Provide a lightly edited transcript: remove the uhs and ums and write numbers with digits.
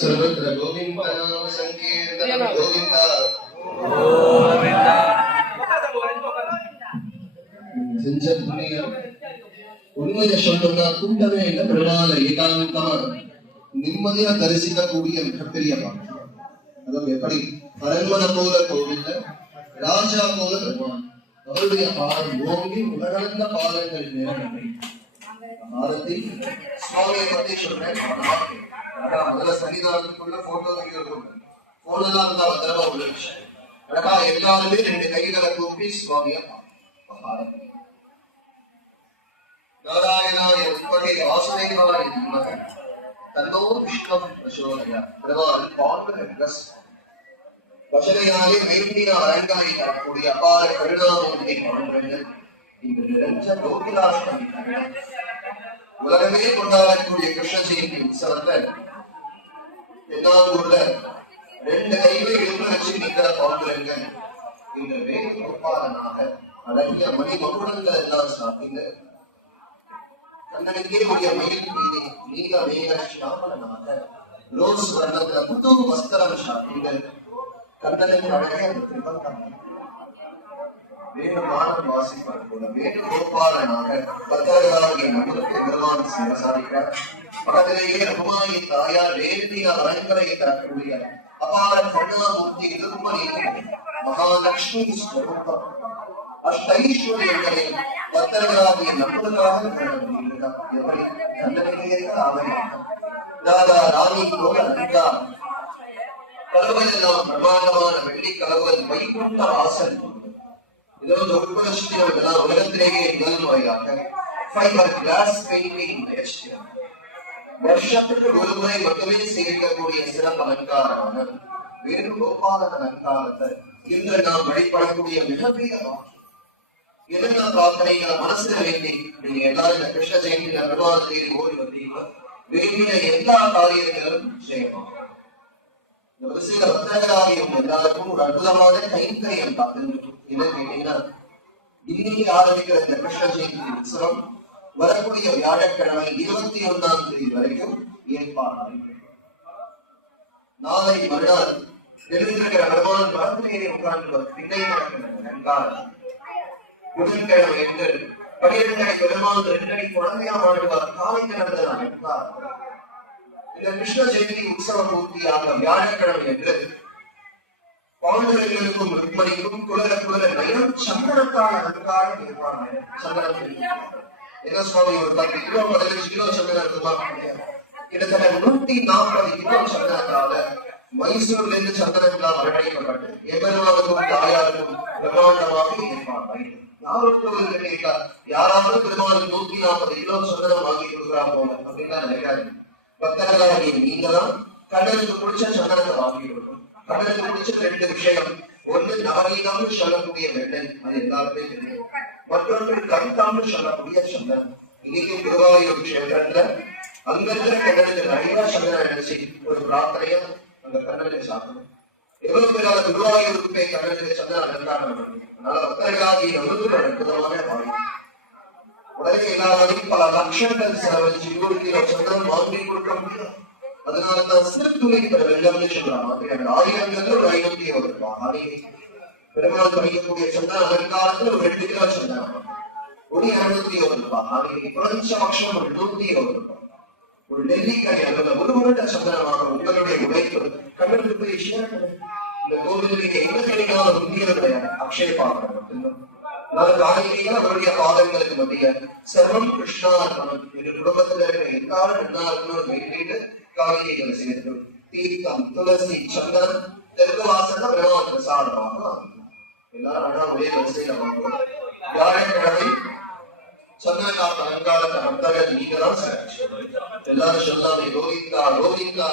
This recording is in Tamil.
सर्वत्र गोविंद नाम संकीर्तन गोविंदा செஞ்ச புண்ணியம் உண்மையை சொல்லணும்னா கூட்டமே இல்லை, பெருமாளை ஏகாந்தமா நிம்மதியா தரிசிக்கக்கூடிய மிகப்பெரிய பாக்கியம். அதுவும் எப்படி அரண்மனை போல கோவில்ல ராஜா போல பெருமாள் அவருடைய பாதம் ஓங்கி உலகளந்த பாதங்கள் நேரம் பாரதி சுவாமியை பத்தி சொல்றேன். முதல்ல சன்னிதானத்துக்குள்ள போட்டோ இருக்கும், போனெல்லாம் இருந்தா தடவை உள்ள விஷயம். அழகா எல்லாருமே ரெண்டு கைகளை கூப்பி சுவாமியா பாரதி நாராயணாய உட்பகை வாசுதேவாய தீமக தன்னோ விஷ்ணு பிரசோதயா பெருமாள் பாண்டு வசனையாலே வேண்டிய அரங்கனை தரக்கூடிய அபார கருணாமூர்த்தி பாண்டங்கள் இன்று நிறைஞ்ச கோகுலாஷ்டமி உலகமே கொண்டாடக்கூடிய கிருஷ்ண ஜெயந்தி உற்சவத்துல தென்னாங்கூர்ல ரெண்டு கைகளை எழுந்து வச்சு நிக்கிற பாண்டுரங்கள் இன்று வேறு கோபாலனாக அழகிய மணி மகுடங்கள் எல்லாம் சாப்பிங்க கண்ணனுக்கே உடைய மயில் மீது நீல மேக சியாமலனாக ரோஸ் வர்ணத்துல புது வஸ்திரம் சாப்பிங்க கண்ணனுக்கு அழகிய திருப்பம் வேறு மாணவன் வாசிப்பார் போல வேறு கோபாலனாக பத்திரகாரியை மகுடத்தை பெருமான் சாதிக்கிறார். பக்கத்திலேயே ரகுமாயி தாயார் வேண்டிய அலங்கரை தரக்கூடிய அபார கருணாமூர்த்தி திருமணி மகாலட்சுமி ஸ்வரூபம் அஷ்டைஸ்வரியங்களை பத்திரகாரியை நம்புவதாக எப்படி கண்ணனிலேயே ஆவணம் ராதா ராணி போல அந்தா கலவல் எல்லாம் பிரமாண்டமான வெள்ளி கலவல் வைகுண்ட வாசல் இதோடு உட்புறத்தில் உலகத்திலேயே முதல் முறையாக ஃபைபர் கிளாஸ் பெயிண்டிங் வருஷத்துக்கு ஒரு முறை மட்டுமே சேர்க்கக்கூடிய சிறப்பு அலங்காரமான வேறு கோபாலன அலங்காரத்தை இன்று நாம் வழிபடக்கூடிய மிகப்பெரிய என்னென்ன பிரார்த்தனைகளை மனசுல வேண்டி நீங்க எல்லாரும் இந்த கிருஷ்ண ஜெயந்தி பெருமாள் தேதி ஓடி வந்தீங்க வேண்டிய எல்லா காரியங்களும் செய்யணும். இந்த வரிசையில பத்திரகாரியம் எல்லாருக்கும் ஒரு அற்புதமான கைங்கரியம் பார்த்து என்ன கேட்டீங்கன்னா, இன்னைக்கு ஆரம்பிக்கிற இந்த கிருஷ்ண ஜெயந்தி உற்சவம் வரக்கூடிய வியாழக்கிழமை 21ஆம் தேதி வரைக்கும் ஏற்பாடு. நாளை மறுநாள் எழுந்திருக்கிற பெருமாள் பரத்திலேயே உட்கார்ந்து பின்னை நடக்கிற புதன்கிழமை என்று 12 அடி பெருமாள் 2 அடி குழந்தையா மாடுவார் காலைக்கு நடந்ததார். இந்த கிருஷ்ண ஜெயந்தி உற்சவ பூர்த்தியாக வியாழக்கிழமை என்று பாண்டவர்களுக்கும் ருக்மணிக்கும் குலர நயம் சந்தனத்தால் அலங்காரம் இருப்பாங்க. சந்தனத்தில் என்ன சுவாமி ஒரு 10 கிலோ 15 கிலோ சந்தனம் இருக்குமா? கிட்டத்தட்ட 140 கிலோ சந்தனத்தால மைசூர்ல இருந்து சந்தனத்தால் வரவழைக்கப்பட்டு எபெருமானுக்கும் தாயாருக்கும் பிரம்மாண்டமாக இருப்பாங்க. யாராவது பெருமாளுக்கு 140 கிலோ சந்தனம் வாங்கி கொடுக்குறா போல அப்படின்னு நினைக்காது. பக்தர்களாக நீங்க தான் கடலுக்கு பிடிச்ச சந்தனத்தை வாங்கி கொடுக்கணும். கடலுக்கு பிடிச்ச 2 விஷயம், ஒன்று நவநீதம்னு சொல்லக்கூடிய வெண்ணெய், அது எல்லாருமே தெரியும். மற்றொன்று கவிதாம்னு சொல்லக்கூடிய சந்தனம். இன்னைக்கு குருவாயூர் கஷேத்திரத்துல அங்க இருக்கிற கடலுக்கு நிறைய சந்தனம் நினைச்சு ஒரு பிரார்த்தனையா அந்த கடலுக்கு சாப்பிடணும். எவ்வளவு பேரால குருவாயூருக்கு போய் கடலுக்கு சந்தனம் அலங்காரம். அதனால பக்தர்களாகி நமக்கு அற்புதமான வாழ்க்கை. உலகில் எல்லாரும் பல லட்சங்கள் செலவழிச்சு 100 கிலோ சந்தனம் வாங்கி கொடுக்க முடியும். அதனாலதான் சிறுத்துணை வெள்ளம்னு சொல்றாங்க. 1000 ஒரு 500 ரூபாய் பெருமாள் வைக்கக்கூடிய சந்தன அலங்காரத்தில் ஒரு 2 கிலோ சந்தனம் ஒரு 220 ரூபாய். குறைஞ்சபட்சம் ஒரு 120 ரூபாய். ஒரு நெல்லிக்காய் அல்லது ஒரு வருட சந்தனமாக உங்களுடைய உழைப்பு கண்ணுக்கு போய் இந்த கோவிலுக்கு எங்க கிடைக்காத உண்மைகள் கிடையாது. அக்ஷய பாத்திரம் அவருடைய பாதங்களுக்கு மத்திய சர்வம் கிருஷ்ணார்பணம் என்ற குடும்பத்தில் இருக்கிற எல்லாரும் எல்லாருக்கும் வேண்டிட்டு காரிகைகளை சேர்த்து தீர்த்தம் துளசி சந்தனம் தெற்கு வாசல்ல பிரமாண பிரசாதமாக எல்லாரும் அழகா ஒரே வரிசையில வாங்குவோம். வியாழக்கிழமை சந்தனகாத்த அலங்காரத்தை பக்தர்கள் நீங்க தான் எல்லாரும் சொல்லாமே கோவிந்தா கோவிந்தா